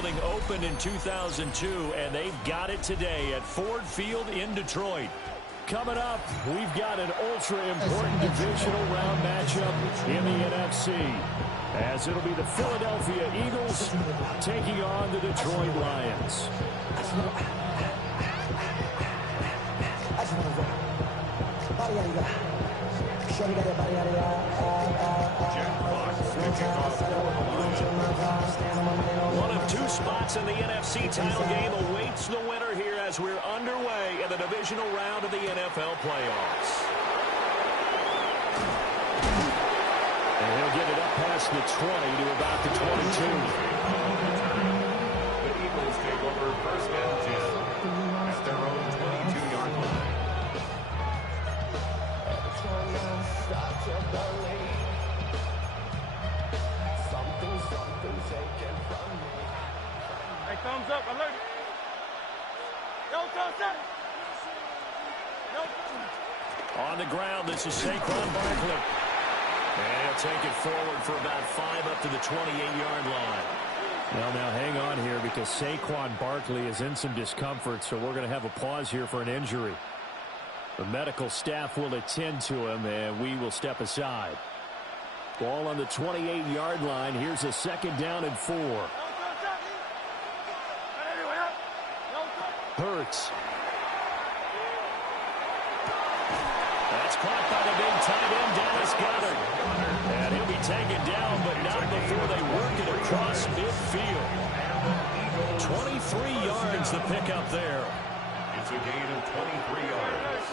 building opened in 2002, and they've got it today at Ford Field in Detroit. Coming up, we've got an ultra-important divisional round matchup in the NFC, as it'll be the Philadelphia Eagles taking on the Detroit Lions. One of two spots in the NFC title game awaits the winner here as we're underway in the divisional round of the NFL playoffs. And he'll get it up past the 20 to about the 22. The Eagles take over first and 10 at their own 22-yard line. Hey, thumbs up, alert. No, thumbs up. No. On the ground, this is Saquon Barkley. And he'll take it forward for about 5 up to the 28-yard line. Well, now hang on here because Saquon Barkley is in some discomfort, so we're going to have a pause here for an injury. The medical staff will attend to him, and we will step aside. Ball on the 28-yard line. Here's a second down and 4. Hurts. That's caught by the big tight end, Dallas Goedert. And he'll be taken down, but not before they work it across midfield. 23 yards the pickup there. It's a gain of 23 yards.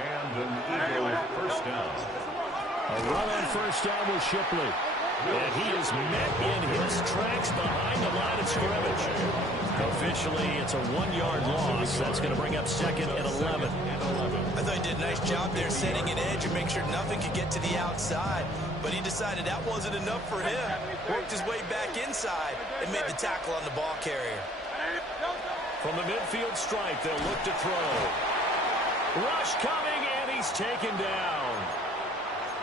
And an Eagle first down. A run on first down with Shipley. And he is met in his tracks behind the line of scrimmage. Officially, it's a 1-yard loss. That's going to bring up second and 11. I thought he did a nice job there setting an edge and make sure nothing could get to the outside. But he decided that wasn't enough for him. Worked his way back inside and made the tackle on the ball carrier. From the midfield stripe, they'll look to throw. Rush coming, and he's taken down.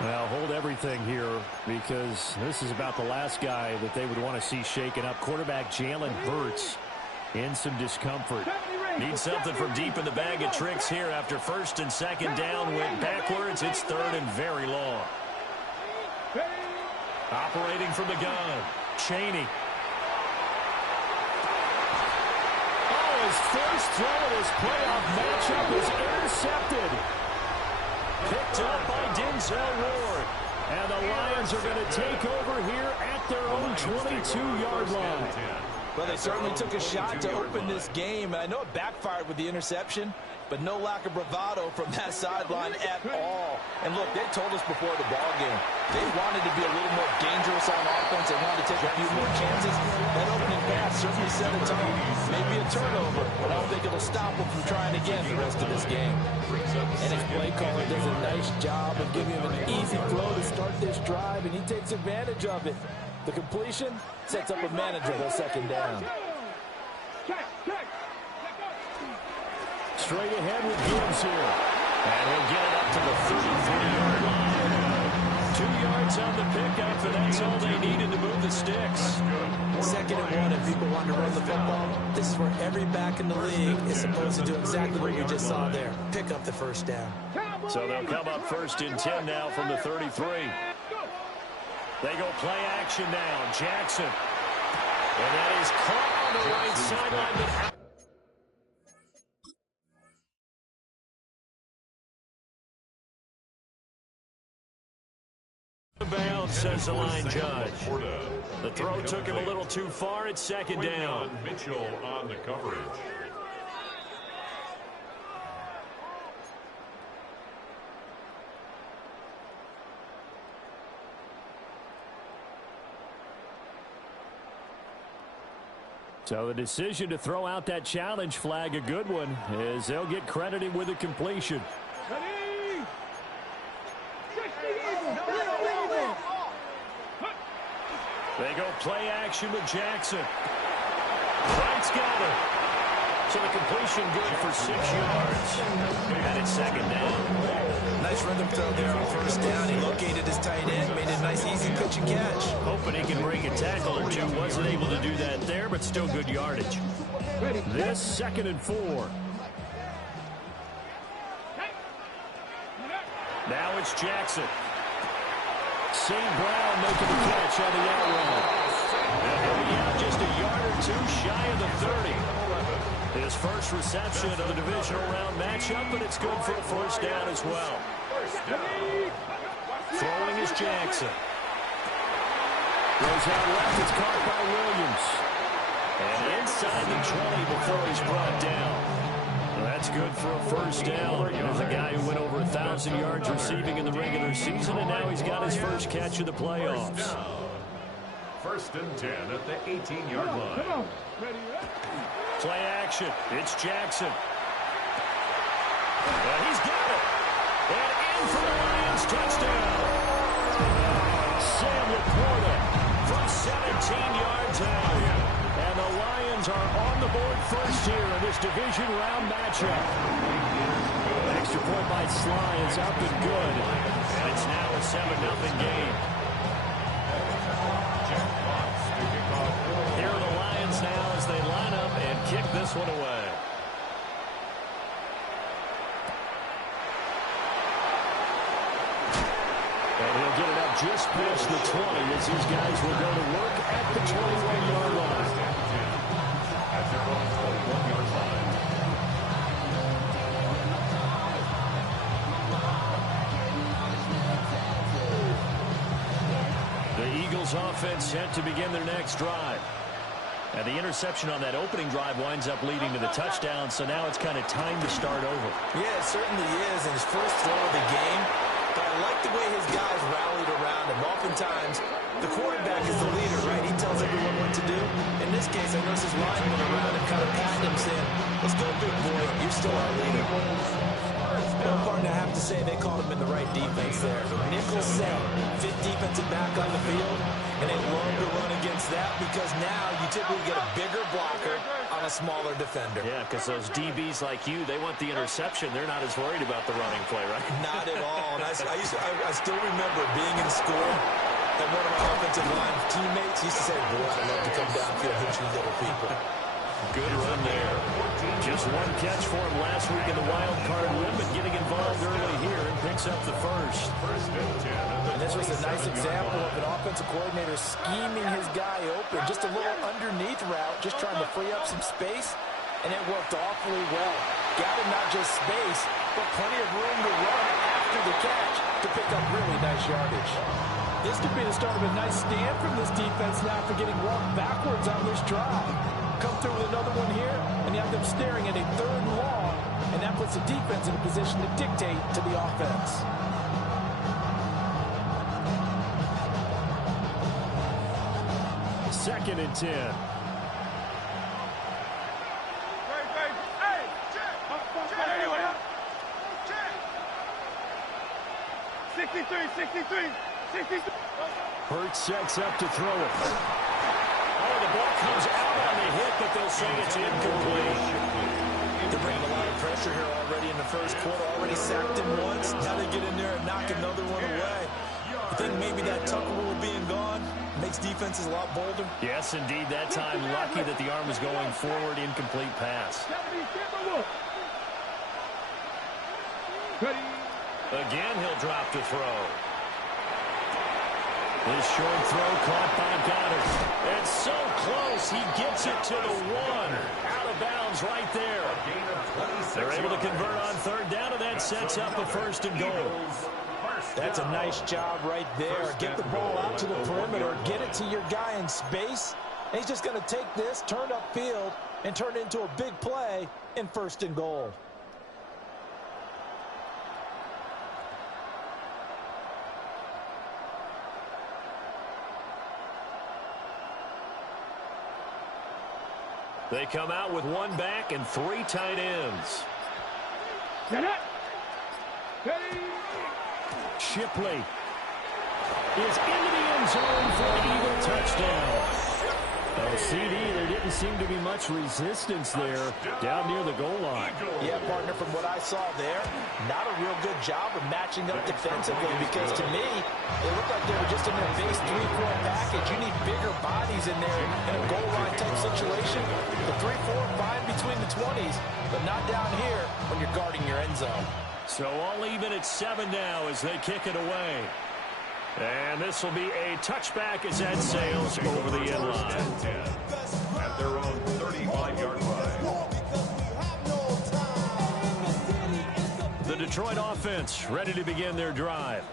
Well, hold everything here because this is about the last guy that they would want to see shaken up. Quarterback Jalen Hurts in some discomfort. Needs something from deep in the bag of tricks here after first and second down went backwards. It's third and very long. Operating from the gun, Chaney. Oh, his first throw of his playoff matchup is intercepted. Picked up by Denzel Ward. And the Lions are going to take over here at their own 22-yard line. Well, they certainly took a shot to open this game. I know it backfired with the interception, but no lack of bravado from that sideline at all. And look, they told us before the ball game, they wanted to be a little more dangerous on offense. They wanted to take a few more chances. That opening pass certainly set a tone. Maybe a turnover, but I don't think it'll stop them from trying again the rest of this game. And his play caller does a nice job of giving him an easy throw to start this drive, and he takes advantage of it. The completion sets up a manageable second down. Straight ahead with Gibbs here. And he'll get it up to the 33-yard line. 2 yards on the pickup, and that's all they needed to move the sticks. Second and 1, if people want to run the football, this is where every back in the league is supposed to do exactly what you just saw there. Pick up the first down. So they'll come up first and 10 now from the 33. They go play action now. Jackson. And that is caught on the right sideline, but out. Bounds, says the line judge. The throw took him a little too far. It's second down. Mitchell on the coverage. So the decision to throw out that challenge flag, a good one, as they'll get credited with a completion. They go play action with Jackson. Wright's got it. So the completion good for 6 yards. And it's second down. Nice rhythm throw there on first down. He located his tight end, made a nice easy pitch and catch. Hoping he can break a tackle or two. Wasn't able to do that there, but still good yardage. This 2nd and 4. Now it's Jackson. St. Brown making the catch on the out route. And he'll be out just a yard or two shy of the 30. His first reception of the divisional round matchup, but it's good for a first down as well. Throwing is Jackson. Goes out left. It's caught by Williams. And inside the 20 before he's brought down. Well, that's good for a first down. There's a guy who went over 1,000 yards receiving in the regular season, and now he's got his first catch of the playoffs. First and 10 at the 18-yard line. Play action. It's Jackson. And he's got it. And in for the Lions touchdown. Sam Laporta from 17 yards out. And the Lions are on the board first here in this division round matchup. Extra point by Sly is up and good. And it's now a 7-0 game. Here are the Lions now as they line up and kick this one away. And he'll get it up just past the 20 as these guys will go to work at the 21-yard line. At their own 21-yard line. The Eagles offense set to begin their next drive. And the interception on that opening drive winds up leading to the touchdown, so now it's kind of time to start over. Yeah, it certainly is, and his first throw of the game. But I like the way his guys rallied around him. Oftentimes, the quarterback is the leader, right? He tells everyone what to do. In this case, I noticed his linemen around him kind of patting him, saying, "Let's go, big boy. You're still our leader." One part, I have to say, they called him in the right defense there. Nickel set, fit defensive back on the field, and they love to run against that because now you typically get a bigger blocker on a smaller defender. Yeah, because those DBs like you, they want the interception. They're not as worried about the running play, right? Not at all. And I still remember being in school, and one of my offensive line teammates used to say, "Boy, I love to come downfield and hit you little people." Good run there. Just one catch for him last week in the wild card win, but getting involved early here and picks up the first. And this was a nice example of an offensive coordinator scheming his guy open. Just a little underneath route, just trying to free up some space, and it worked awfully well. Got him not just space, but plenty of room to run after the catch to pick up really nice yardage. This could be the start of a nice stand from this defense now for getting walked backwards on this drive. Come through with another one here, and you have them staring at a 3rd and long, and that puts the defense in a position to dictate to the offense. Second and 10. Hey, check. 63. Hurts sets up to throw it. Oh, the ball comes out on the hit, but they'll say it's incomplete. They're bringing a lot of pressure here already in the first quarter. Already sacked him once. Now they get in there and knock another one away. I think maybe that Tucker rule being gone makes defenses a lot bolder. Yes, indeed. That time, lucky that the arm was going forward. Incomplete pass. Again, he'll drop to throw. His short throw caught by Goddard. It's so close. He gets it to the 1. Out of bounds right there. They're able to convert on 3rd down, and that sets up a 1st and goal. That's a nice job right there. Get the ball out to the perimeter. Get it to your guy in space. And he's just going to take this, turn upfield, and turn it into a big play in 1st and goal. They come out with 1 back and 3 tight ends. Shipley is into the end zone for an Eagle touchdown. Oh, CD, there didn't seem to be much resistance there down near the goal line. Yeah, partner, from what I saw there, not a real good job of matching up defensively because to me, it looked like they were just in their base 3-4 package. You need bigger bodies in there in a goal line type situation. The 3-4 fine between the 20s, but not down here when you're guarding your end zone. So all even at 7 now as they kick it away. And this will be a touchback as that sails over the end line. At their own 35-yard line. The Detroit offense ready to begin their drive.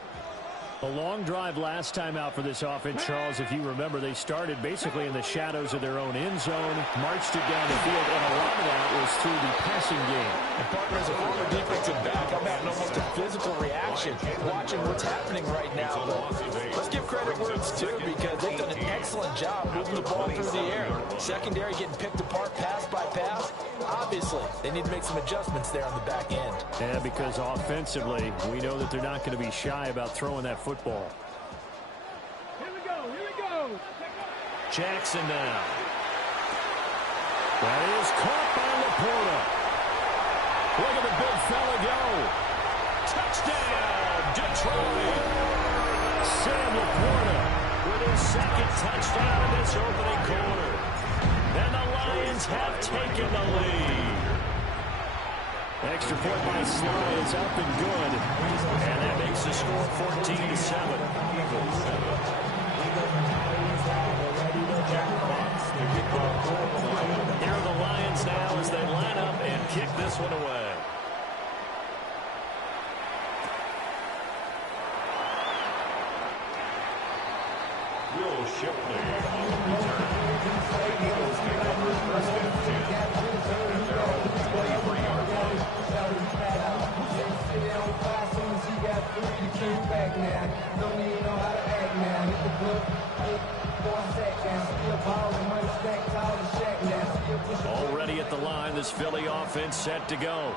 A long drive last time out for this offense, Charles. If you remember, they started basically in the shadows of their own end zone, marched it down the field, and a lot of that was through the passing game. And partner, as a former defensive back, I'm having almost a physical reaction watching what's happening right now. But let's give credit where it's due because they've done an excellent job moving the ball through the air. Secondary getting picked apart pass by pass. Obviously, they need to make some adjustments there on the back end. Yeah, because offensively, we know that they're not going to be shy about throwing that football. Here we go. Jackson now. That is caught by Laporta. Look at the big fella go. Touchdown, Detroit. Sam Laporta with his second touchdown in this opening quarter. And the Lions have taken the lead. Extra point by Sly is up and good. And that makes the score 14-7. Here are the Lions now as they line up and kick this one away. Will Shipley on the return. Eagles take over first and 10. At their own 23-yard line. Already at the line, this Philly offense set to go.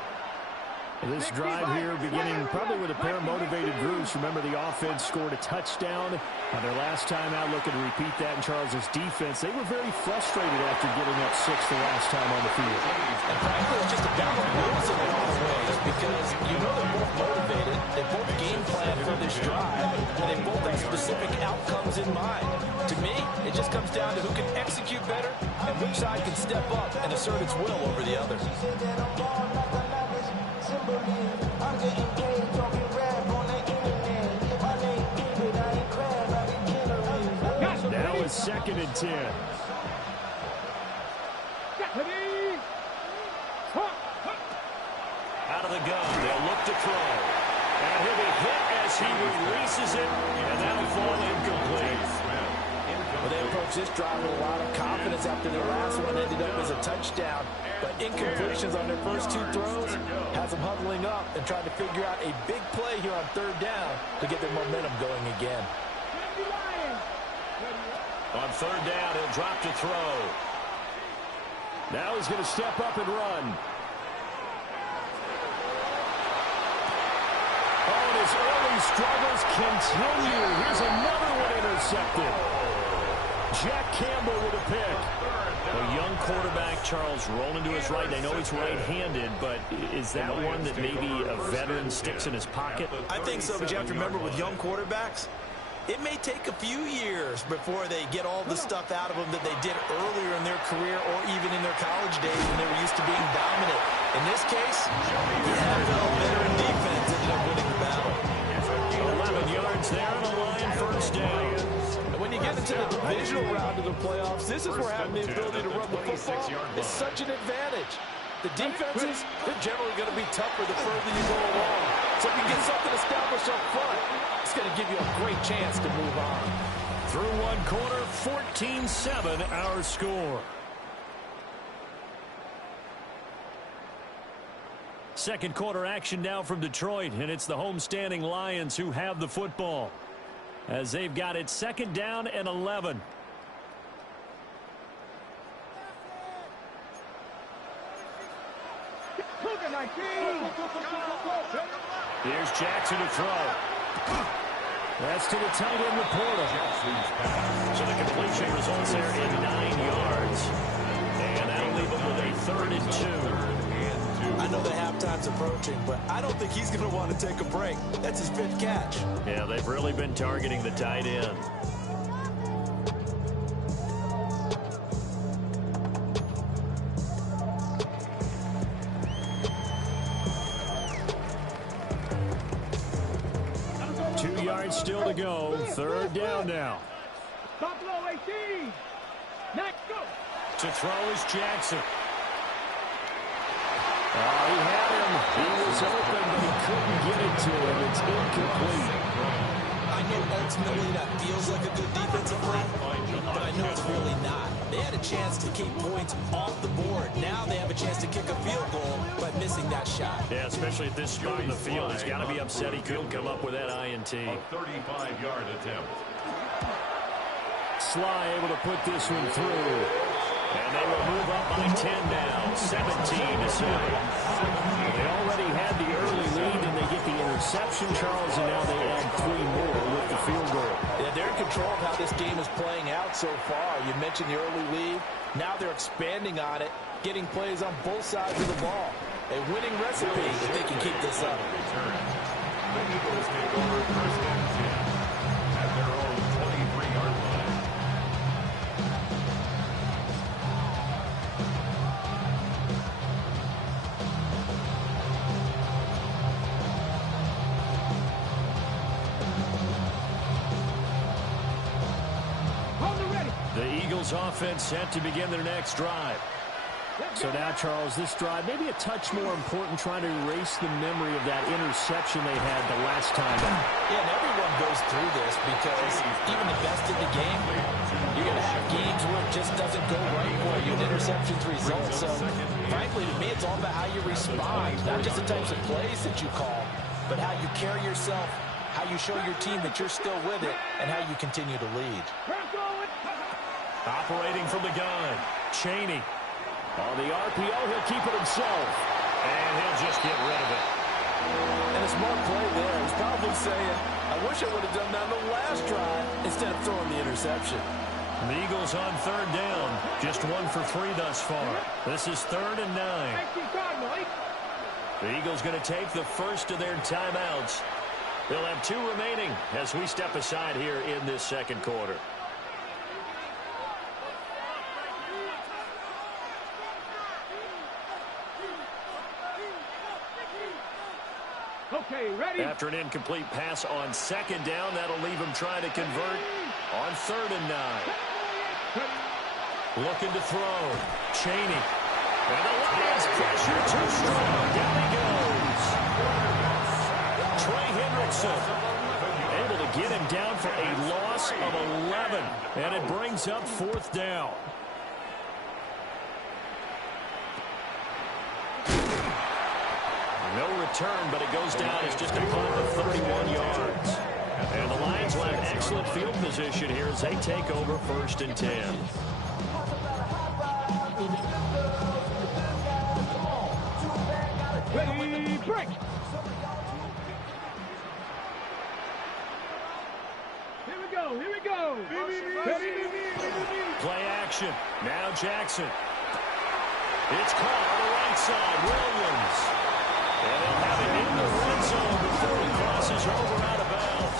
This drive here beginning probably with a pair of motivated groups. Remember, the offense scored a touchdown on their last time out. Looking to repeat that in Charles' defense. They were very frustrated after giving up 6 the last time on the field. And frankly, it's just about the rules in a lot of ways because you know they're both motivated. They both game plan for this drive, and they both have specific outcomes in mind. To me, it just comes down to who can execute better and which side can step up and assert its will over the other. Now it's 2nd and 10. Out of the gun, they'll look to throw. And he'll be hit as he releases it, and that'll fall incomplete. Well, they approached this drive with a lot of confidence after their last one ended up as a touchdown. But incompletions on their first 2 throws has them huddling up and trying to figure out a big play here on 3rd down to get their momentum going again. On 3rd down, he'll drop to throw. Now he's going to step up and run. Oh, and his early struggles continue. Here's another one intercepted. Jack Campbell with a pick. A young quarterback, Charles, rolling to his right. I know he's right-handed, but is that one that maybe a veteran sticks in his pocket? I think so, but you have to remember with young quarterbacks, it may take a few years before they get all the stuff out of them that they did earlier in their career or even in their college days when they were used to being dominant. In this case, the NFL veteran defense ended up winning the battle. 11 yards there on the line, 1st down. When you get into the divisional round of the playoffs, this is where having the ability to run the football is such an advantage. The defenses, they're generally going to be tougher the further you go along. So if you get something established up front, it's going to give you a great chance to move on. Through 1 quarter, 14-7 our score. 2nd quarter action now from Detroit, and it's the homestanding Lions who have the football as they've got it 2nd down and 11. Here's Jackson to throw. That's to the tight end, Laporta. So the completion results there in 9 yards. And that'll leave him with a 3rd and 2. I know the halftime's approaching, but I don't think he's going to want to take a break. That's his 5th catch. Yeah, they've really been targeting the tight end. Still to go. 3rd down now. Buffalo 18. Next go. To throw is Jackson. He had him. He was open, but he couldn't get it to him. It's incomplete. I know ultimately that feels like a good defensive play, but I know it's really not. They had a chance to keep points off the board. Now they have a chance to kick a field goal by missing that shot. Yeah, especially at this spot in the field. He's got to be upset he couldn't come up with that INT. A 35-yard attempt. Sly able to put this one through. And they will move up by 10 now, 17-7. They already had the early lead, and they get the interception, Charles, and now they add 3 more with the field goal. Yeah, they're in control of how this game is playing out so far. You mentioned the early lead. Now they're expanding on it, getting plays on both sides of the ball. A winning recipe if they can keep this up. The Eagles take over 1st and 10 at their own 23-yard line. The Eagles offense set to begin their next drive. So now, Charles, this drive maybe a touch more important, trying to erase the memory of that interception they had the last time. Yeah, and everyone goes through this because even the best in the game, you're going to have games where it just doesn't go right for you, and interceptions result. So, frankly, to me, it's all about how you respond, not just the types of plays that you call, but how you carry yourself, how you show your team that you're still with it, and how you continue to lead. Operating from the gun, Chaney. On the RPO, he'll keep it himself. And he'll just get rid of it. And a smart play there. He's probably saying, I wish I would have done that on the last drive instead of throwing the interception. The Eagles on 3rd down. Just 1 for 3 thus far. This is 3rd and 9. The Eagles going to take the first of their timeouts. They'll have 2 remaining as we step aside here in this 2nd quarter. Okay, ready? After an incomplete pass on 2nd down, that'll leave him trying to convert on 3rd and 9. Looking to throw. Chaney. And the Lions pressure too strong. Down he goes. Trey Hendrickson able to get him down for a loss of 11. And it brings up 4th down. No return, but it goes down as just a punt of 31 yards. And the Lions will have excellent field position here as they take over 1st and 10. Ready, break. Here we go, here we go. Play action. Now Jackson. It's caught on the right side. Williams. And they'll have it in the red zone before he crosses over out of bounds.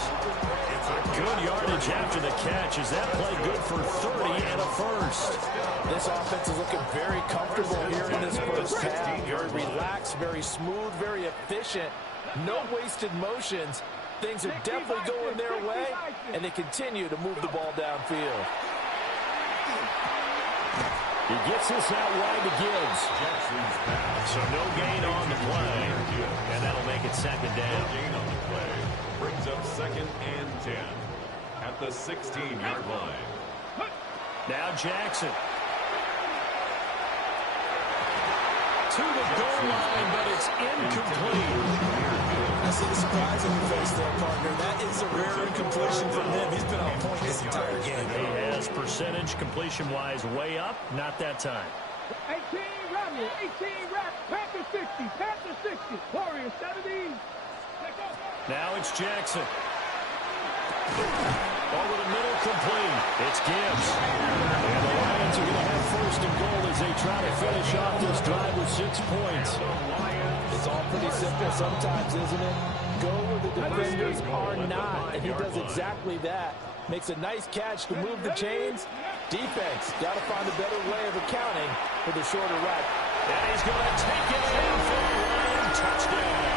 Good yardage after the catch. Is that play good for 30 and a first? This offense is looking very comfortable here in this first half. Very relaxed, very smooth, very efficient. No wasted motions. Things are definitely going their way, and they continue to move the ball downfield. He gets this out wide to Gibbs. So no gain on the play. And that'll make it 2nd down. No gain on the play. Brings up 2nd and 10 at the 16-yard line. Now Jackson. To the goal line, but it's incomplete. I see the surprise on your face there, partner. That is a rare incompletion from him. He's been on point this entire game. He has percentage completion-wise way up. Not that time. 18 Rebel, 18 Rap, Panther 60, Panther 60, Warriors 70. Now it's Jackson. Over the middle, complete. It's Gibbs. And the Lions are going to have first and goal as they try to finish off this drive with 6 points. It's all pretty simple sometimes, isn't it? Go where the defenders are not, and he does exactly that. Makes a nice catch to move the chains. Defense, got to find a better way of accounting for the shorter route. And he's going to take it in for a Lion touchdown.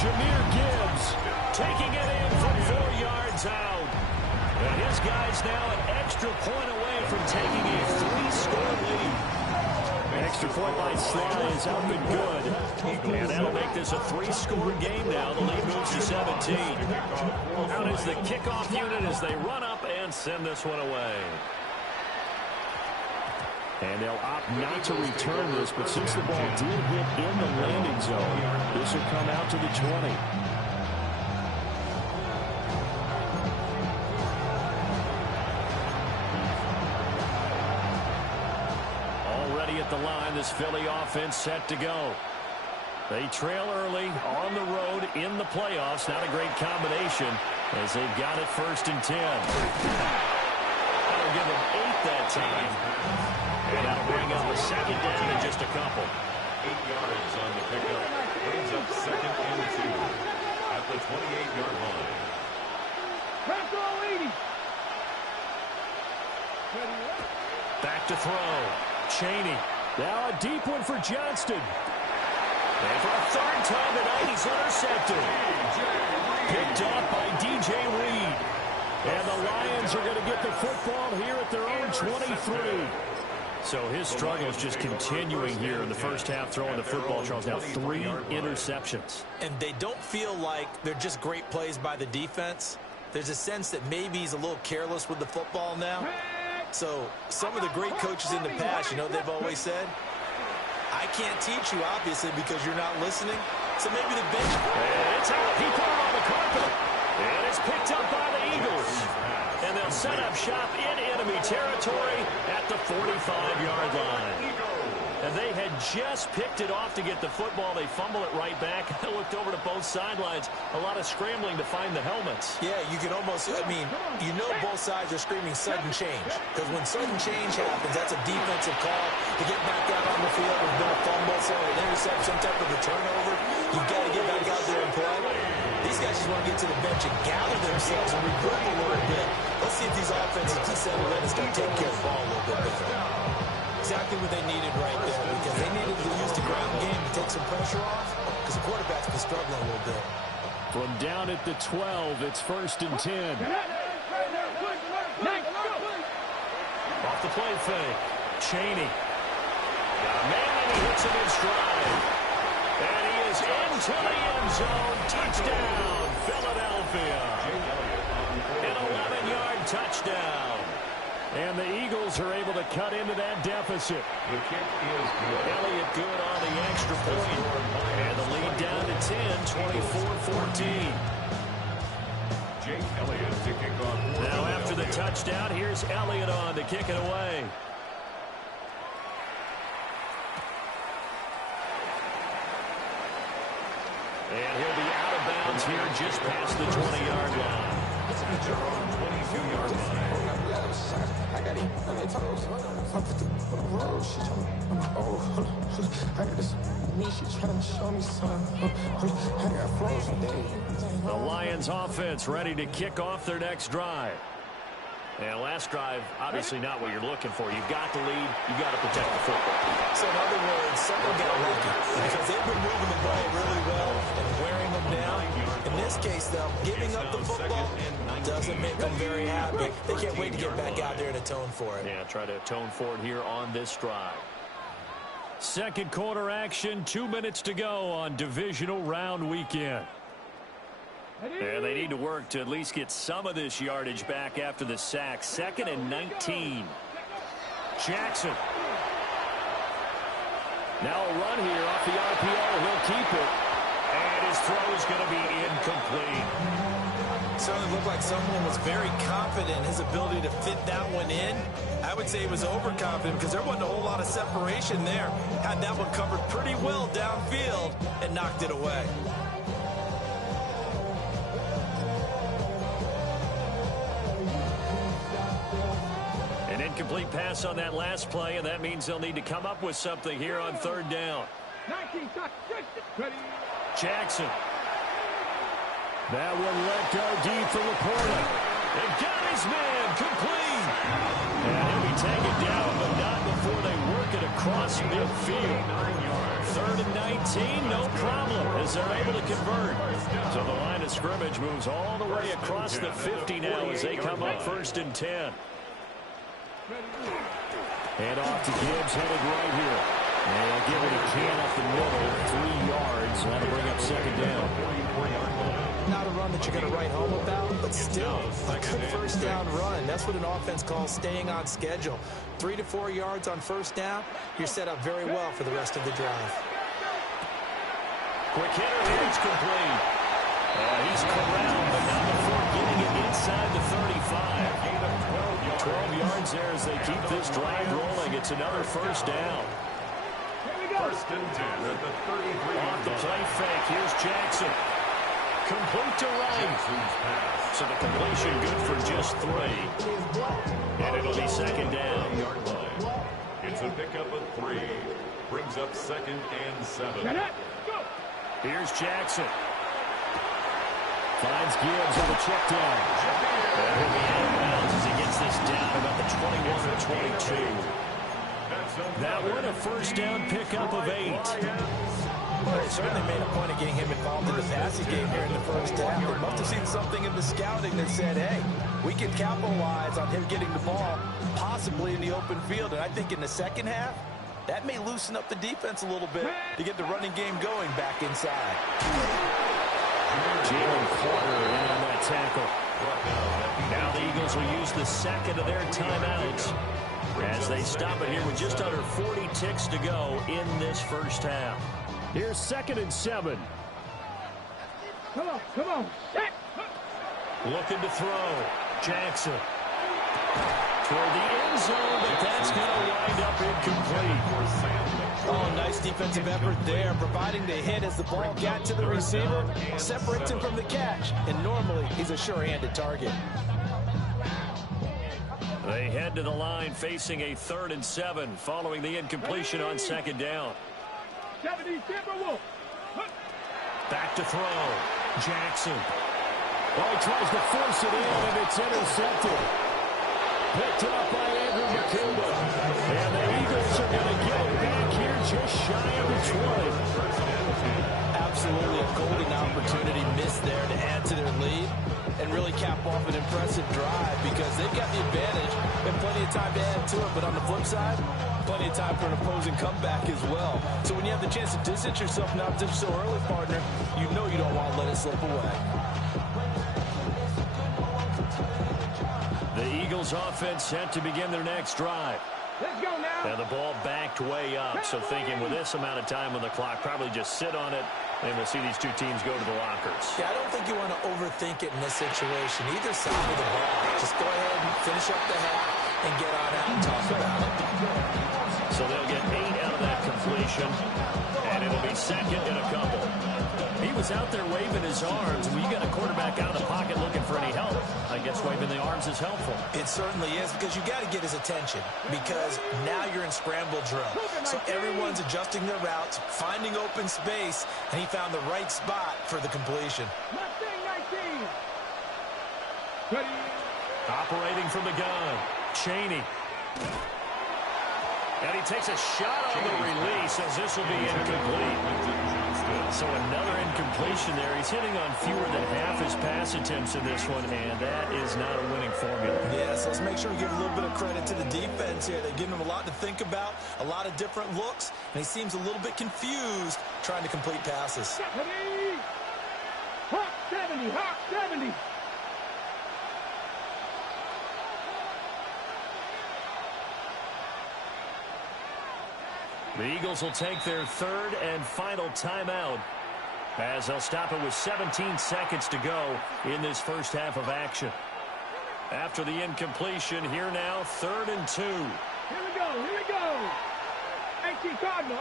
Jahmyr Gibbs taking it in from 4 yards out. And his guy's now an extra point away from taking a 3-score lead. Extra point by Sly is up and good. And that'll make this a 3-score game now. The lead moves to 17. Out is the kickoff unit as they run up and send this one away. And they'll opt not to return this, but since the ball did hit in the landing zone, this will come out to the 20. Already at the line, this Philly offense set to go. They trail early on the road in the playoffs. Not a great combination as they've got it 1st and 10. That'll give them 8 that time. And that'll bring up a 2nd down in just a couple. 8 yards on the pickup. Brings up 2nd and 2 at the 28-yard line. Back to throw. Chaney. Now a deep one for Johnston. And for a 3rd time tonight, he's intercepted. Picked off by DJ Reed. And the Lions are going to get the football here at their own 23. So his struggle is just continuing here in the first half, throwing the football. Charles, now 3 interceptions. And they don't feel like they're just great plays by the defense. There's a sense that maybe he's a little careless with the football now. So some of the great coaches in the past, you know, they've always said, I can't teach you, obviously, because you're not listening. So maybe the bench. And it's out. He put it on the carpet. And it's picked up by the Eagles. And they'll set up shop in enemy territory at the 45-yard line. And they had just picked it off to get the football. They fumble it right back. I looked over to both sidelines. A lot of scrambling to find the helmets. Yeah, you can almost, I mean, you know both sides are screaming sudden change. Because when sudden change happens, that's a defensive call to get back out on the field. There's been a fumble, so an interception, some type of a turnover. You've got to get back out there and play. These guys just want to get to the bench and gather themselves and regroup a little bit. Let's see if these offenses can settle in and start taking care of the ball a little bit better. Exactly what they needed right there, because they needed to use the ground game to take some pressure off, because the quarterback's been struggling a little bit. From down at the 12, it's 1st and 10. Off the play fake. Chaney. Got a man and he hits him in stride. And he is into the end zone. Touchdown, Philadelphia. An 11-yard touchdown. And the Eagles are able to cut into that deficit. The kick is good. Elliott good on the extra point. And the lead down to 10, 24-14. Jake Elliott to kick off. Now after the touchdown, here's Elliott on to kick it away. And he'll be out of bounds here just past the 20-yard line. At your own 22-yard line. I got him on their toes. I put the road. She told me, oh, I got this. Me, she trying to show me something. I got frozen days. The Lions offense ready to kick off their next drive. And last drive, obviously not what you're looking for. You've got the lead. You've got to protect the football. So in other words, someone got lucky because they've been moving the ball really well and wearing them down. In this case, though, giving up the football doesn't make them very happy. They can't wait to get back out there and atone for it. Yeah, try to atone for it here on this drive. Second quarter action, 2 minutes to go on divisional round weekend. And they need to work to at least get some of this yardage back after the sack. 2nd and 19. Jackson. Now a run here off the RPO. He'll keep it. And his throw is going to be incomplete. Certainly looked like someone was very confident in his ability to fit that one in. I would say he was overconfident because there wasn't a whole lot of separation there. Had that one covered pretty well downfield and knocked it away. incomplete pass on that last play, and that means they'll need to come up with something here on third down. 19 shots. Ready. Jackson. That one let go deep for Laporta. And got his man complete. And he'll be taken down, but not before they work it across midfield. 3rd and 19, no problem, as they're able to convert. So the line of scrimmage moves all the way across the 50 now as they come up 1st and 10. And off to Gibbs, headed right here. And they'll give it a can up the middle, 3 yards. That'll bring up 2nd down. Not a run that you're going to write home about, but still a good first down run. That's what an offense calls staying on schedule. 3 to 4 yards on first down, you're set up very well for the rest of the drive. Quick hitter, it's complete. He's corralled, but not before getting it inside the 35. 12 yards there as they keep this drive rolling. It's another first down. 1st and 10 at the 33. Off the play fake, here's Jackson. Complete to right. So the completion good for just 3. And it'll be 2nd down. It's a pickup of 3. Brings up 2nd and 7. Here's Jackson. Finds Gibbs on the check down. And he'll be out of bounds as he gets this down about the 21 or 22. That one a first down pickup of 8. Well, they certainly made a point of getting him involved in the passing game here in the first half. They must have seen something in the scouting that said, hey, we can capitalize on him getting the ball possibly in the open field. And I think in the second half, that may loosen up the defense a little bit to get the running game going back inside. Jalen Carter in on that tackle. Now the Eagles will use the 2nd of their timeouts as they stop it here with just under 40 ticks to go in this first half. Here's 2nd and 7. Come on. Looking to throw. Jackson. Toward the end zone, but that's going to wind up incomplete. Oh, nice defensive effort there, providing the hit as the ball got to the receiver, separates him from the catch, and normally he's a sure-handed target. They head to the line facing a 3rd and 7 following the incompletion on 2nd down. Back to throw. Jackson. Oh, he tries to force it in, and it's intercepted. Picked up by Andrew Makumba. And the Eagles are going to get it back here just shy of the 20. Absolutely a golden opportunity missed there to add to their lead and really cap off an impressive drive because they've got the advantage and plenty of time to add to it. But on the flip side, plenty of time for an opposing comeback as well. So when you have the chance to distance yourself now just so early, partner, you know you don't want to let it slip away. The Eagles offense set to begin their next drive. Let's go now. And the ball backed way up. So thinking with this amount of time on the clock, probably just sit on it, and we'll see these two teams go to the lockers. Yeah, I don't think you want to overthink it in this situation. Either side of the ball. Just go ahead and finish up the half and get on out and talk about it. So they'll get 8 out of that completion, and it'll be 2nd and a couple. He was out there waving his arms. When you got a quarterback out of the pocket looking for any help, I guess waving the arms is helpful. It certainly is because you got to get his attention because now you're in scramble drill. So everyone's adjusting their routes, finding open space, and he found the right spot for the completion. Operating from the gun, Chaney. And he takes a shot on the release as this will be incomplete. So another incompletion there. He's hitting on fewer than half his pass attempts in this one, and that is not a winning formula. Yes, let's make sure we give a little bit of credit to the defense here. They've given him a lot to think about, a lot of different looks, and he seems a little bit confused trying to complete passes. Hawk 70, Hawk 70. The Eagles will take their 3rd and final timeout as they'll stop it with 17 seconds to go in this first half of action. After the incompletion, here now, 3rd and 2. Here we go. 18 Cardinal.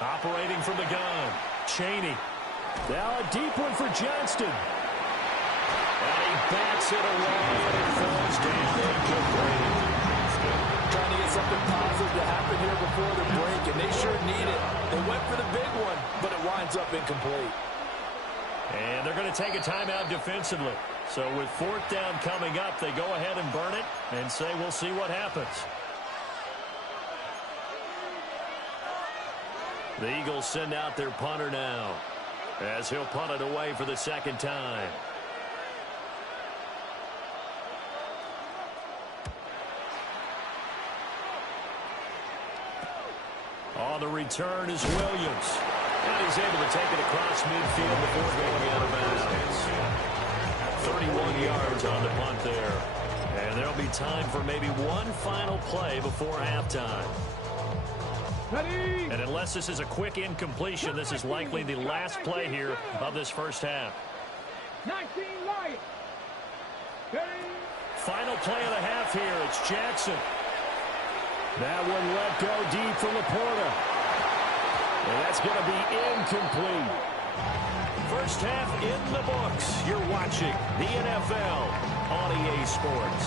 Operating from the gun, Chaney. Now a deep one for Johnston. And he bats it away and it falls down incomplete. Trying to get something positive to happen here before the break, and they sure need it. They went for the big one, but it winds up incomplete. And they're going to take a timeout defensively. So with 4th down coming up, they go ahead and burn it and say we'll see what happens. The Eagles send out their punter now as he'll punt it away for the 2nd time. On the return is Williams. And he's able to take it across midfield before going out of bounds. 31 yards on the punt there. And there'll be time for maybe one final play before halftime. Ready. And unless this is a quick incompletion, this is likely the last play here of this first half. 19 Lions. Ready. Final play of the half here. It's Jackson. That one let go deep for Laporta. And that's going to be incomplete. First half in the books. You're watching the NFL on EA Sports.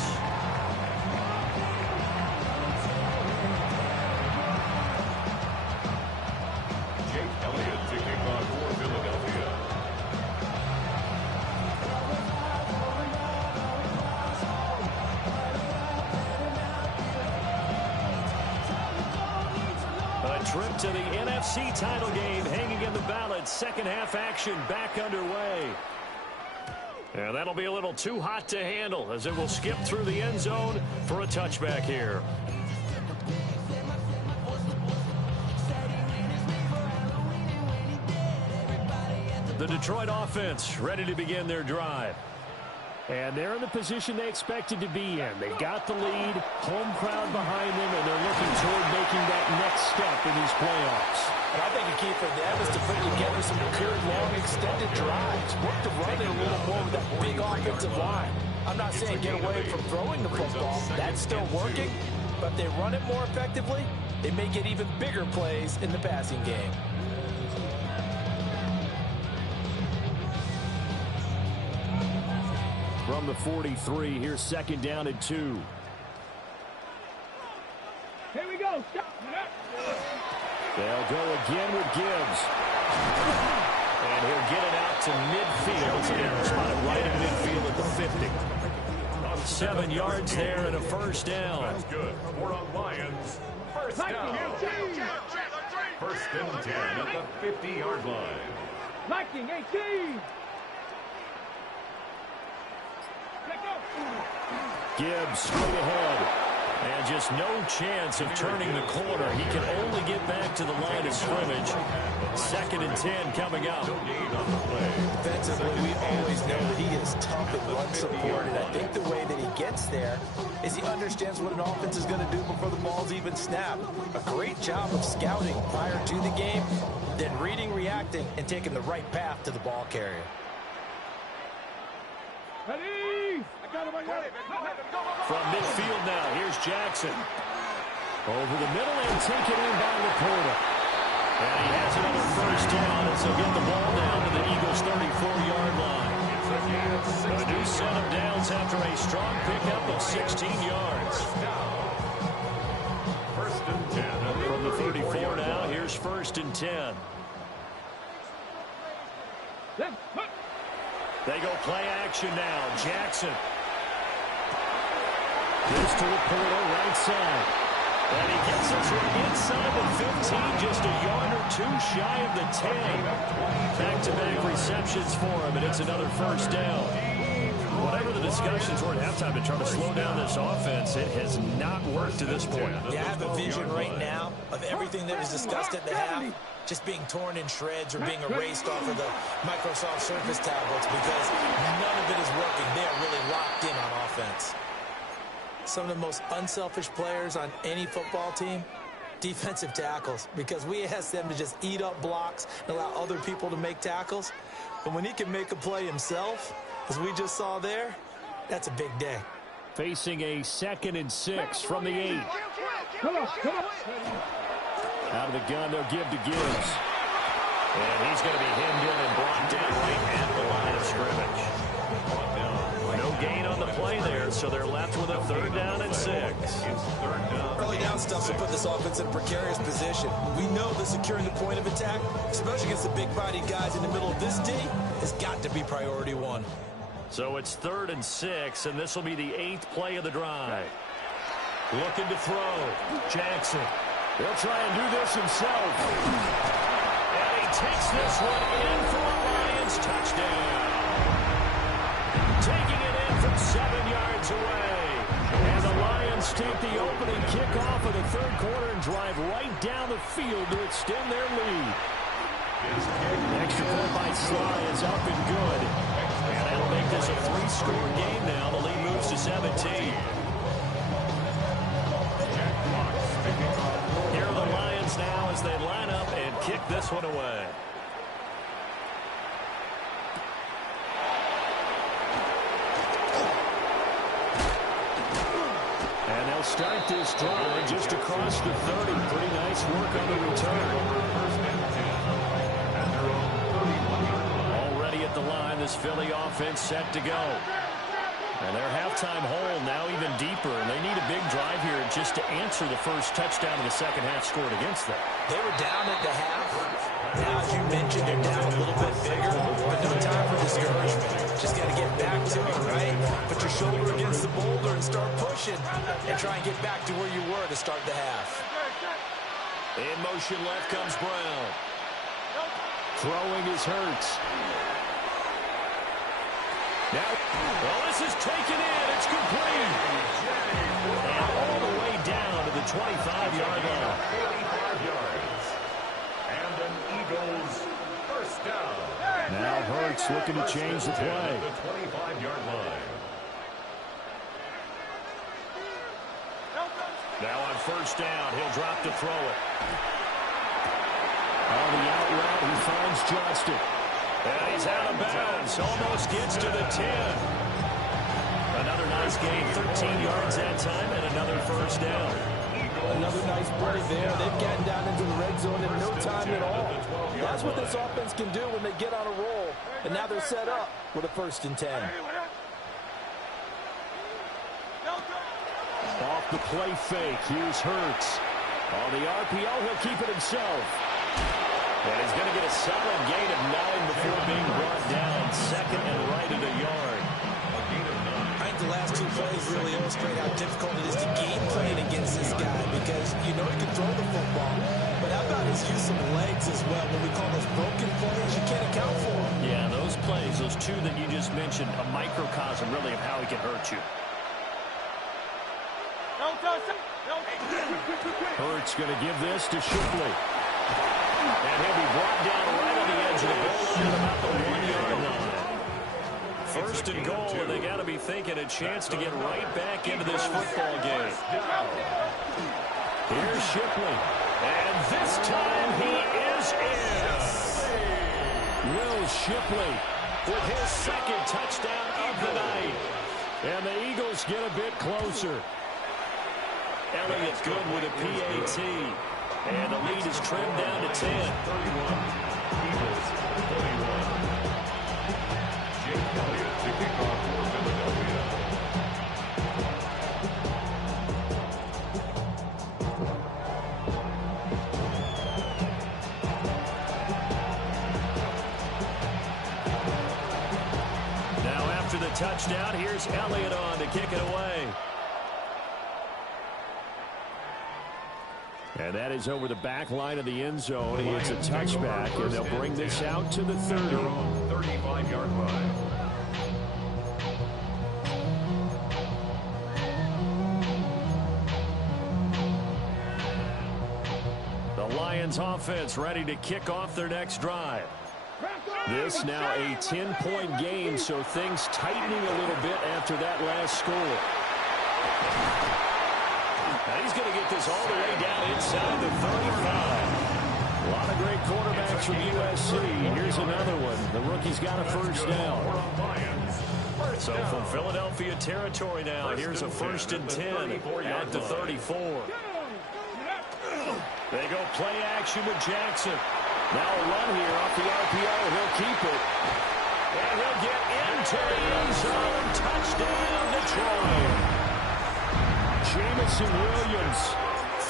Jake Elliott to kick off for Philadelphia. A trip to the NFC title game hanging in the balance. Second half action back underway. And that'll be a little too hot to handle as it will skip through the end zone for a touchback here. The Detroit offense ready to begin their drive. And they're in the position they expected to be in. They got the lead, home crowd behind them, and they're looking toward making that next step in these playoffs. And I think a key for them is to put together some good, long, extended drives. Work the run in a little more with that big offensive line. I'm not saying get away from throwing the football. That's still working. But if they run it more effectively, they may get even bigger plays in the passing game. From the 43, here's 2nd down and 2. Here we go. Stop. They'll go again with Gibbs. And he'll get it out to midfield. So they're spotted right in midfield at the 50. 7 yards there and a first down. That's good. 4 on Lions. First down. First and 10 at the 50-yard line. Viking 18. Gibbs straight ahead. And just no chance of turning the corner. He can only get back to the line of scrimmage. 2nd and 10 coming up. Defensively, we always know that he is tough and run support. And I think the way that he gets there is he understands what an offense is going to do before the ball's even snapped. A great job of scouting prior to the game, then reading, reacting, and taking the right path to the ball carrier. Ready. From midfield now, here's Jackson. Over the middle and taken in by Laporta. And he has another first down as he'll get the ball down to the Eagles' 34-yard line. A new set of downs after a strong pickup of 16 yards. First and 10. From the 34 now, here's 1st and 10. They go play action now. Jackson. This to Laporta, right side. And he gets us right inside the 15, just a yard or two shy of the 10. Back-to-back receptions for him, and it's another first down. Whatever the discussions were at halftime to try to slow down this offense, it has not worked to this point. Yeah, I have a vision right now of everything that was discussed at the half just being torn in shreds or being erased off of the Microsoft Surface tablets because none of it is working. They are really locked in on offense. Some of the most unselfish players on any football team, defensive tackles, because we ask them to just eat up blocks and allow other people to make tackles. But when he can make a play himself, as we just saw there, that's a big day. Facing a 2nd and 6 from the 8. Come on. Out of the gun, they'll give to Gibbs. And he's going to be hemmed in and brought down right at the line of scrimmage. No gain on the play there, so they're left with a 3rd down and 6. Early down stuff to put this offense in a precarious position. We know that securing the point of attack, especially against the big-bodied guys in the middle of this D, has got to be priority 1. So it's 3rd and 6, and this will be the 8th play of the drive. Looking to throw. Jackson. He'll try and do this himself. And he takes this one in for a Lions touchdown. Taking it in from 7 yards away. And the Lions take the opening kickoff of the 3rd quarter and drive right down the field to extend their lead. Extra point by Sly is up and good. And that'll make this a 3-score game now. The lead moves to 17. Here are the Lions now as they line up and kick this one away. And they'll start this drive just across the 30. Pretty nice work on the return. Already at the line, this Philly offense set to go. And their halftime hole now even deeper, and they need a big drive here just to answer the first touchdown of the second half scored against them. They were down at the half. Now, as you mentioned, they're down a little bit bigger, but no time for discouragement. Just got to get back to it, right? Put your shoulder against the boulder and start pushing, and try and get back to where you were to start the half. In motion left comes Brown. Throwing is Hurts. Now, well, this is taken in. It's complete. And all the way down to the 25-yard line. 45 yards. And an Eagles first down. Now Hurts looking to change the play. The 25-yard line. Now on first down, he'll drop to throw it. On the out route, he finds Johnston. And he's out of bounds. Almost gets to the 10. Another nice gain, 13 yards that time, and another first down. Another nice play there. They've gotten down into the red zone in no time at all. That's what this offense can do when they get on a roll. And now they're set up with a 1st and 10. Off the play fake, here's Hurts. On the RPO, he'll keep it himself. And he's going to get a solid gain of 9 before being brought down. 2nd and right at a yard. I think the last 2 plays really illustrate how difficult it is to game plan against this guy, because you know he can throw the football. But how about his use of legs as well? What we call those broken plays, you can't account for. Yeah, those plays, those 2 that you just mentioned, a microcosm really of how he can hurt you. Hurts going to give this to Shipley. And he'll be brought down right on the edge of the goal line at about the 1-yard line. 1st and goal, and they got to be thinking a chance to get right back into this football game. Here's Shipley. And this time he is in. Will Shipley with his 2nd touchdown of the night. And the Eagles get a bit closer. Elliott good with a PAT. And the lead is trimmed down to 10. 31. Eagles 21. Jake Elliott to kick off for Philadelphia. Now after the touchdown, here's Elliott on to kick it away. And that is over the back line of the end zone. It's a touchback, and they'll bring this out to the 30. 35-yard line. The Lions offense ready to kick off their next drive. This now a 10-point game, so things tightening a little bit after that last score. Now he's going to get this all the way down inside the 35. A lot of great quarterbacks from USC. Here's another one. The rookie's got a first down. So from Philadelphia territory now, here's a 1st and 10 at the 34. They go play action with Jackson. Now a run here off the RPO. He'll keep it. And he'll get into the end zone. Touchdown, Detroit. Jameson Williams,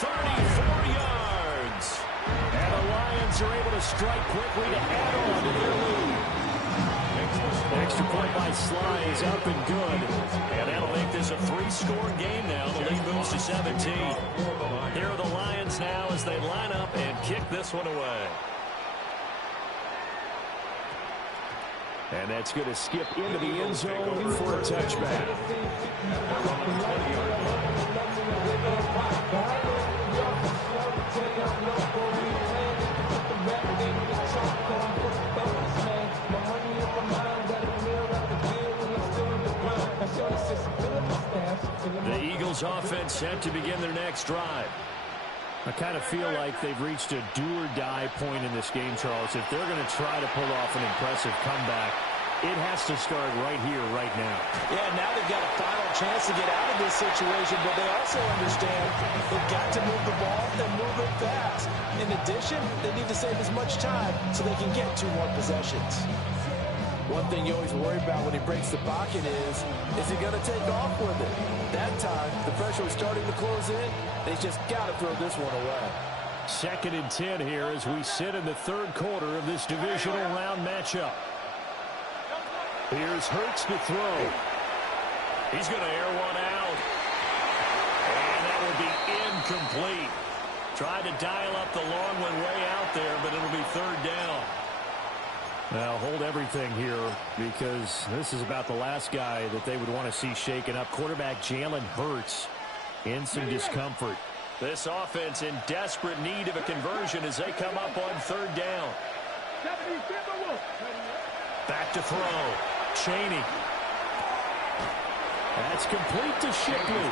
34 yards. And the Lions are able to strike quickly to add on to their lead. Extra point by Sly is up and good. And that'll make this a 3-score game now. The lead moves to 17. Here are the Lions now as they line up and kick this one away. And that's going to skip into the end zone for a touchback. The Eagles offense set to begin their next drive. I kind of feel like they've reached a do-or-die point in this game, Charles. If they're going to try to pull off an impressive comeback, it has to start right here, right now. Yeah, now they've got a final chance to get out of this situation, but they also understand they've got to move the ball and move it fast. In addition, they need to save as much time so they can get 2 more possessions. One thing you always worry about when he breaks the pocket is he going to take off with it? That time, the pressure was starting to close in. They just got to throw this one away. 2nd and 10 here as we sit in the 3rd quarter of this divisional round matchup. Here's Hurts to throw. He's going to air one out. And that will be incomplete. Tried to dial up the long one way out there, but it'll be 3rd down. Now, hold everything here because this is about the last guy that they would want to see shaken up. Quarterback Jalen Hurts in some discomfort. This offense in desperate need of a conversion as they come up on 3rd down. Back to throw. Chaney. That's complete to Shipley.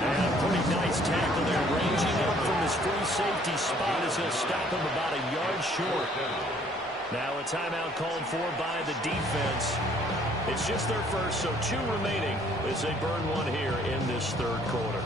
And a pretty nice tackle there, ranging up from his free safety spot as he'll stop him about a yard short. Now a timeout called for by the defense. It's just their first, so 2 remaining as they burn one here in this 3rd quarter.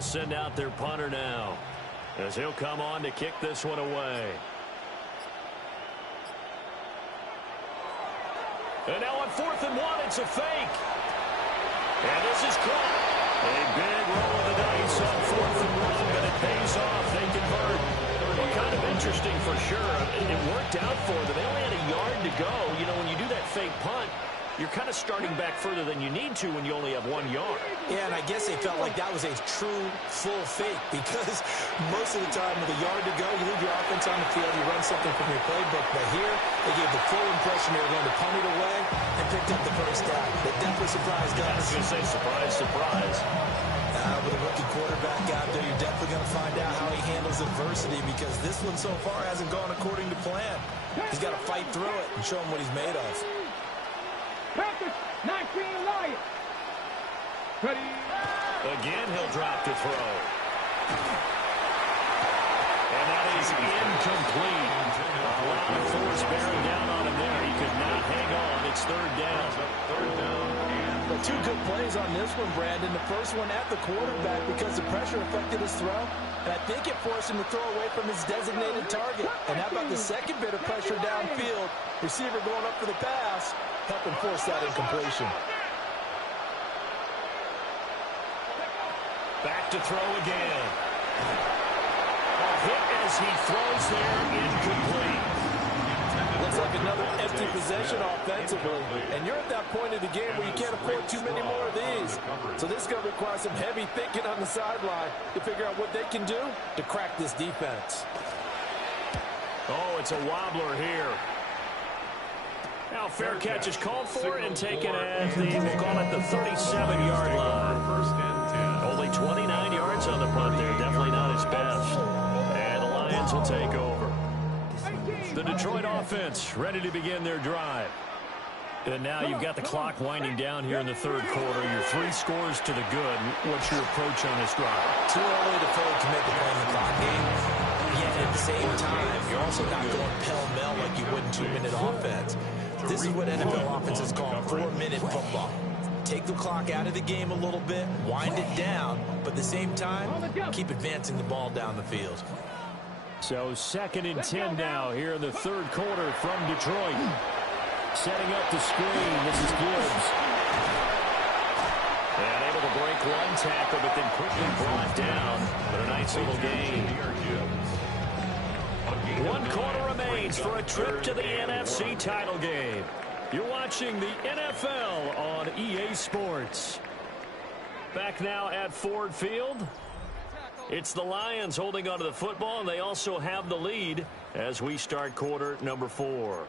Send out their punter now as he'll come on to kick this one away. And now on 4th and 1, it's a fake. And this is caught. A big roll of the dice on 4th and 1, but it pays off. They convert. Well, kind of interesting for sure. It worked out for them. They only had a yard to go. You know, when you do that fake punt, you're kind of starting back further than you need to when you only have 1 yard. Yeah, and I guess they felt like that was a true full fake because most of the time with a yard to go, you leave your offense on the field, you run something from your playbook. But here, they gave the full impression they were going to punt it away and picked up the first down. They definitely surprised us. I was going to say surprise, surprise. With a rookie quarterback out there, you're definitely going to find out how he handles adversity because this one so far hasn't gone according to plan. He's got to fight through it and show him what he's made of. Panthers, 19 Lions. Ready. Again, he'll drop to throw. And that is incomplete. A lot of force bearing down on him there. He could not hang on. It's 3rd down. 3rd down. Well, 2 good plays on this one, Brandon. The first one at the quarterback because the pressure affected his throw. And I think it forced him to throw away from his designated target. And how about the second bit of pressure downfield? Receiver going up for the pass, helping force that incompletion. Back to throw again. A hit as he throws there, incomplete. Looks like another empty possession offensively. And you're at that point of the game where you can't afford too many more of these. So this is going to require some heavy thinking on the sideline to figure out what they can do to crack this defense. Oh, it's a wobbler here. Now fair catch is called for and taken at we'll call it the 37-yard line. First and 10. Only 29 yards on the punt there. Definitely not his best. And the Lions will take over. The Detroit offense ready to begin their drive. And now you've got the clock winding down here in the third quarter. Your 3 scores to the good. What's your approach on this drive? Too early to fully commit to playing the clock game. Yet at the same time, you're also not going pell-mell like you would in 2-minute offense. This is what NFL offenses call 4-minute football. Take the clock out of the game a little bit, wind it down, but at the same time, keep advancing the ball down the field. So 2nd and 10 now here in the third quarter from Detroit. Setting up the screen. This is Gibbs. And able to break one tackle, but then quickly brought down. But a nice little gain. 1 quarter remains for a trip to the NFC title game. You're watching the NFL on EA Sports. Back now at Ford Field. It's the Lions holding onto the football, and they also have the lead as we start quarter number 4.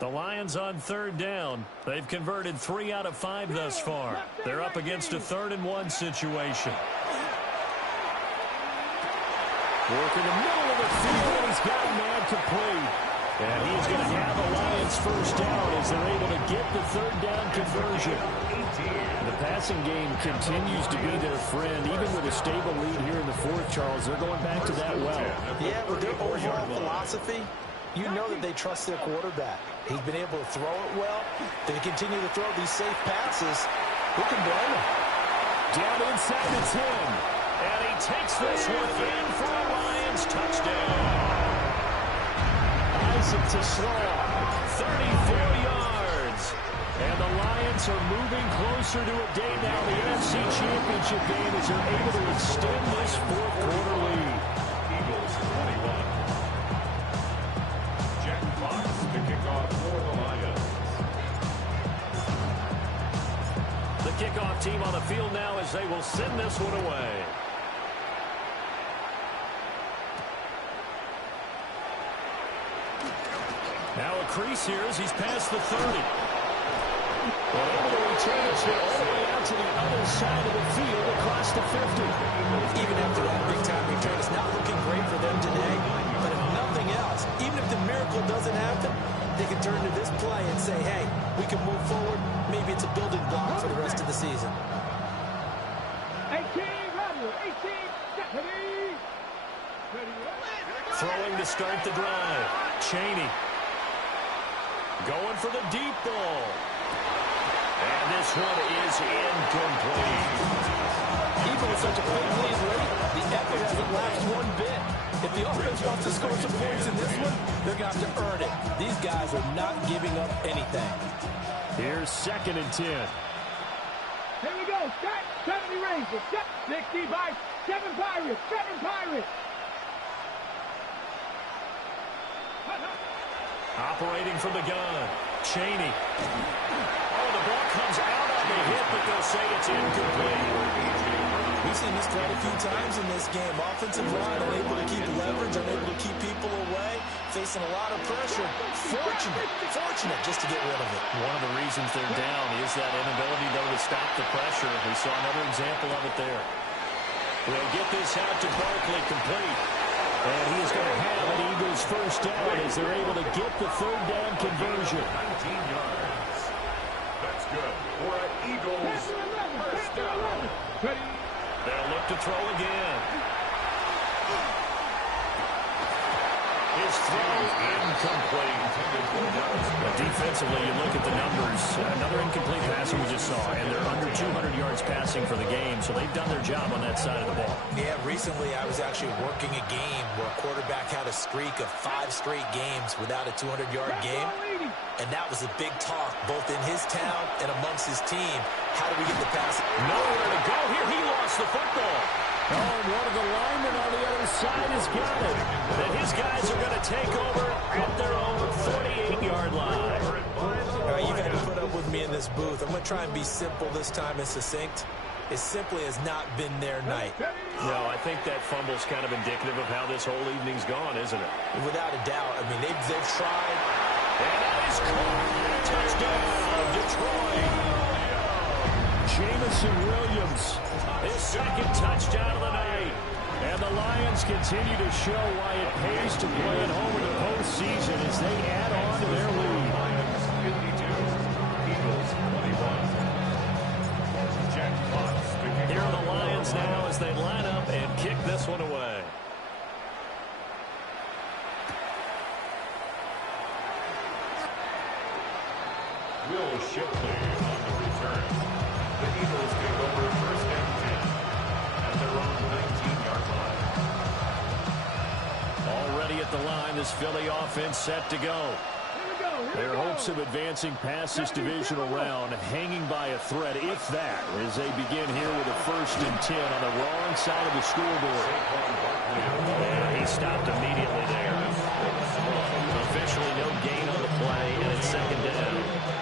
The Lions on 3rd down. They've converted 3 out of 5 thus far. They're up against a 3rd and 1 situation. Work in the middle of the field, and he's got a man complete. And he's going to have the Lions first down as they're able to get the 3rd down conversion. The passing game continues to be their friend. Even with a stable lead here in the 4th, Charles, they're going back to that well. Yeah, with their overall philosophy, you know that they trust their quarterback. He's been able to throw it well. They continue to throw these safe passes. Who can blame him? Down inside the 10. And he takes this one in for a Lions touchdown. Isaac TeSlaa, 34 yards. And the Lions are moving closer to a day now. The NFC Championship game as they're able to extend this 4th quarter lead. Eagles 21. Jack Fox to kick off for the Lions. The kickoff team on the field now as they will send this one away. Now a crease here as he's past the 30. Well, able to return this one all the way out to the other side of the field across the 50. Even after that big-time return, it's not looking great for them today. But if nothing else, even if the miracle doesn't happen, they can turn to this play and say, hey, we can move forward. Maybe it's a building block for the rest of the season. 18, Rebel, 18, Stephanie. Throwing to start the drive. Chaney. Going for the deep ball. And this one is incomplete. Even with such a big lead late, the effort hasn't lapsed one bit. If the offense wants to score some points in this one, they're going to have to earn it. These guys are not giving up anything. Here's 2nd and 10. Here we go. Start 70 Rangers. 65. 7 Pirates. 7 Pirates. Operating from the gun. Chaney. Oh, the ball comes out on the hit, but they'll say it's incomplete. We've seen this quite a few times in this game. Offensive line unable to keep leverage, unable to keep people away, facing a lot of pressure. Fortunate just to get rid of it. One of the reasons they're down is that inability, though, to stop the pressure. We saw another example of it there. They'll get this out to Barkley, complete. And he is going to have an Eagles first down as they're able to get the 3rd down conversion. 19 yards. That's good for an Eagles first down. They'll look to throw again. His throw incomplete. But defensively, you look at the numbers. Another incomplete pass we just saw, and they're under 200 yards passing for the game, so they've done their job on that side of the ball. Yeah, recently I was actually working a game where a quarterback had a streak of 5 straight games without a 200-yard game, and that was a big talk both in his town and amongst his team. How do we get the pass? Nowhere to go here. He lost the football. Oh, and one of the linemen on the other side has got it. And his guys are going to take over at their own 48-yard line. All right, you've had to put up with me in this booth. I'm going to try and be simple this time and succinct. it simply has not been their night. No, I think that fumble's kind of indicative of how this whole evening's gone, isn't it? Without a doubt. I mean, they've tried. And that is caught. Touchdown, Detroit. Jamison Williams, his second touchdown of the night. And the Lions continue to show why it pays to play at home in the postseason as they add on to their lead. Lions 52, Eagles 21. Jack Fox. Here are the Lions now as they line up and kick this one away. Will Shipley on the return. The Eagles take over first and 10 at their own 19-yard line. Already at the line, this Philly offense set to go. Their hopes of advancing past this divisional round hanging by a thread, if that, as they begin here with a 1st and 10 on the wrong side of the scoreboard. And he stopped immediately there. Officially no gain on the play, and it's 2nd down.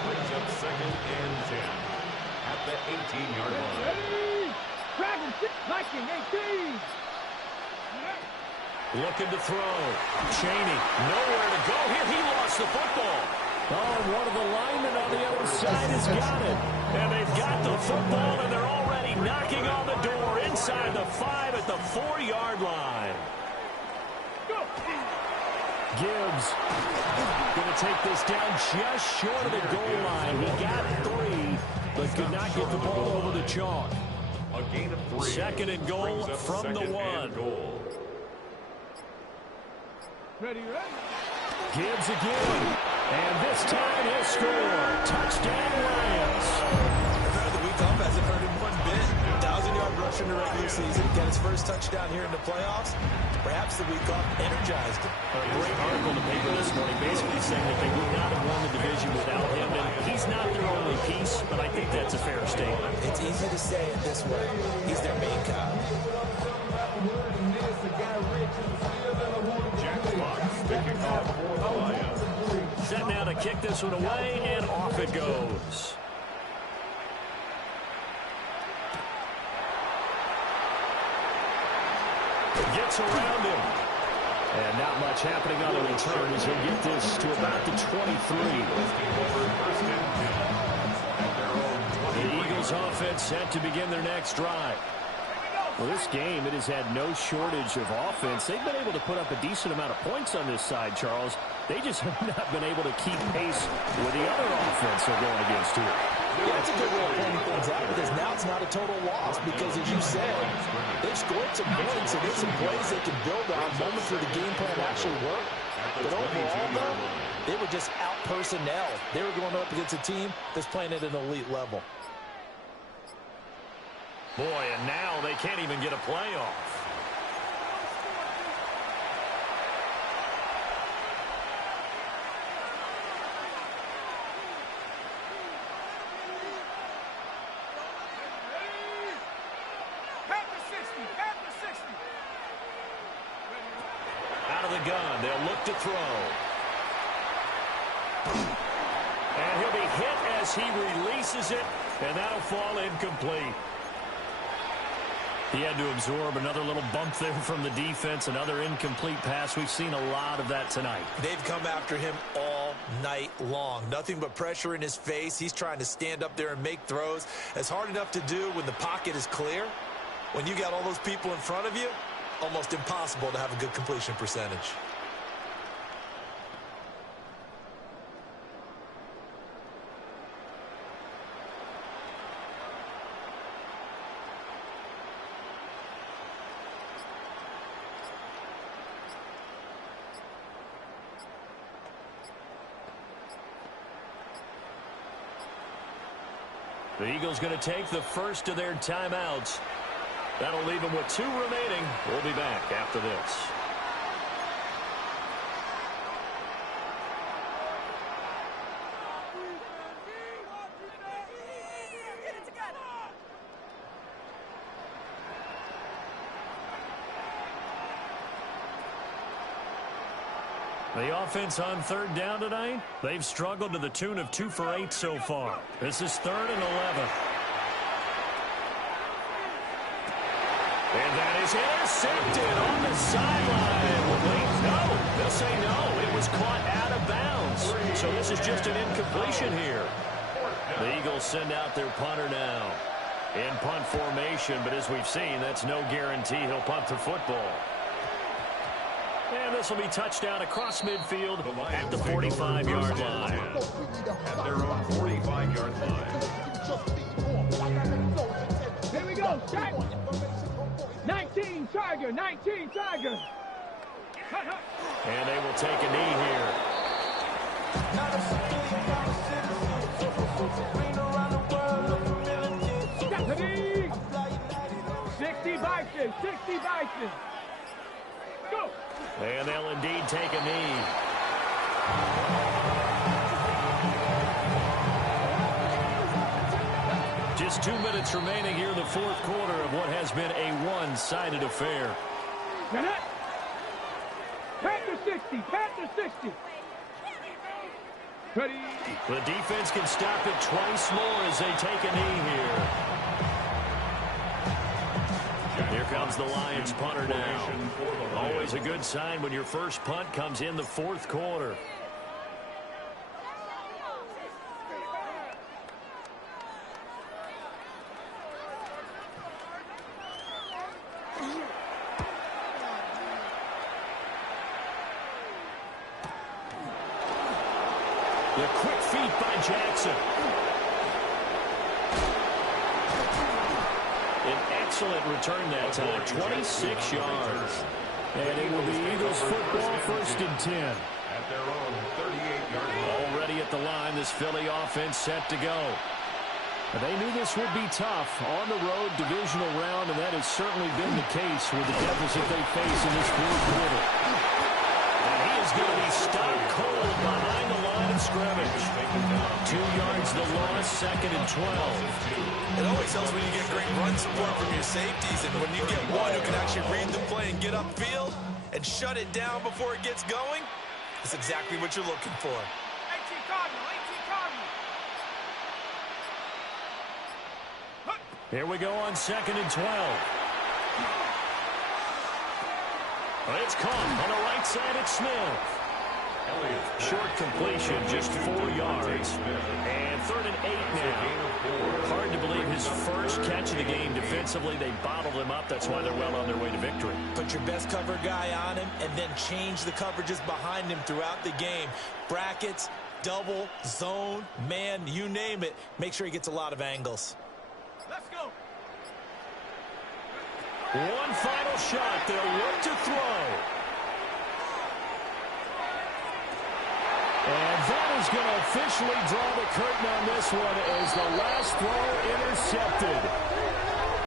Brings up 2nd and 10 at the 18-yard line. Dragon 19, 18. Looking to throw. Cheney, nowhere to go here. He lost the football. Oh, one of the linemen on the other side has got it. And they've got the football, and they're already knocking on the door inside the 5 at the 4-yard line. Gibbs going to take this down just short of the goal line. He got 3, but could not get the ball over the chalk. A gain of 3. 2nd and goal from the 1. Ready, ready. Gibbs again. And this time he'll score. Touchdown, Lions. The week off hasn't hurt him one bit. 1,000-yard rush in the regular season. Got his first touchdown here in the playoffs. Perhaps the week off energized him. A great article in the paper this morning basically saying that they would not have won the division without him. And he's not their only piece, but I think that's a fair statement. It's easy to say it this way. He's their main guy. Jack Fox picking off for the Lions. Set now to kick this one away, and off it goes. Gets around him. And not much happening on the return as he'll get this to about the 23. The Eagles offense set to begin their next drive. Well, this game, it has had no shortage of offense. They've been able to put up a decent amount of points on this side, Charles. They just have not been able to keep pace with the other offense they're going against here. Yeah, that's a good way of pointing things out because now it's not a total loss because, as you said, they've scored some points and there's some plays they can build on moments where the game plan actually worked. But overall, though, they were just out-personnel. They were going up against a team that's playing at an elite level. Boy, and now they can't even get a play off. Out of the gun, they'll look to throw. And he'll be hit as he releases it, and that'll fall incomplete. He had to absorb another little bump there from the defense, another incomplete pass. We've seen a lot of that tonight. They've come after him all night long. Nothing but pressure in his face. He's trying to stand up there and make throws. It's hard enough to do when the pocket is clear. When you got all those people in front of you, almost impossible to have a good completion percentage. The Eagles going to take the first of their timeouts. That'll leave them with 2 remaining. We'll be back after this. The offense on 3rd down tonight, they've struggled to the tune of 2 for 8 so far. This is 3rd and 11. is intercepted on the sideline. Wait, no. They'll say no. It was caught out of bounds. So this is just an incompletion here. The Eagles send out their punter now in punt formation, but as we've seen, that's no guarantee he'll punt the football. And this will be touchdown across midfield at the 45-yard line. At their own 45-yard line. Here we go. Set. 19 Tiger. 19 Tiger. And they will take a knee here. Stephanie. 60 Bison. 60 Bison. Go. And they'll indeed take a knee. Just 2 minutes remaining here in the fourth quarter of what has been a one-sided affair. Panther 60. Panther 60. Ready. The defense can stop it twice more as they take a knee here. Here comes the Lions punter now. Always a good sign when your first punt comes in the fourth quarter. The quick feet by Jackson. An excellent return that time, 26 yards. And it will be Eagles football, 1st and 10. At their own 38-yard line. Already at the line, this Philly offense set to go. They knew this would be tough on the road, divisional round, and that has certainly been the case with the deficit they face in this fourth quarter. And he is going to be stopped cold behind the line of scrimmage. 2 yards the loss, 2nd and 12. It always helps when you get great run support from your safeties, and when you get one who can actually read the play and get upfield and shut it down before it gets going, that's exactly what you're looking for. 18 Cardinal. 18 Cardinal. Here we go on 2nd and 12. It's caught on the right side at Smith. Short completion, just 4 yards. And 3rd and 8 now. Hard to believe his first catch of the game defensively. They bottled him up. That's why they're well on their way to victory. Put your best cover guy on him and then change the coverages behind him throughout the game. Brackets, double, zone, man, you name it. Make sure he gets a lot of angles. Let's go. One final shot. They'll look to throw. And that is going to officially draw the curtain on this one as the last throw intercepted.